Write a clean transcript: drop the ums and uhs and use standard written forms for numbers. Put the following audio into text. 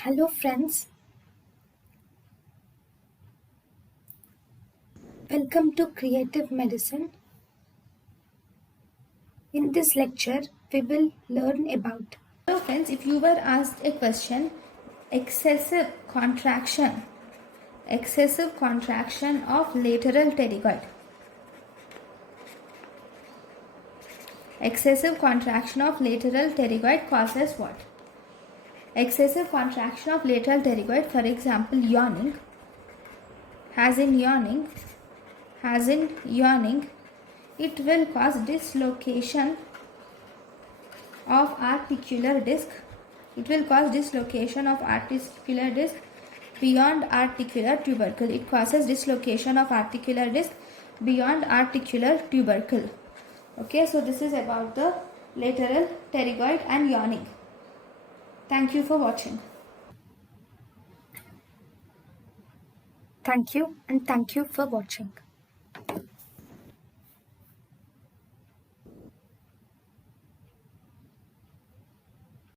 Hello friends, welcome to Creative Medicine. In this lecture, we will learn about. Hello friends, if you were asked a question, excessive contraction of lateral pterygoid. Excessive contraction of lateral pterygoid causes what? Excessive contraction of lateral pterygoid, for example, yawning, it will cause dislocation of articular disc. It will cause dislocation of articular disc beyond articular tubercle. It causes dislocation of articular disc beyond articular tubercle. Okay, so this is about the lateral pterygoid and yawning. Thank you for watching. Thank you and thank you for watching.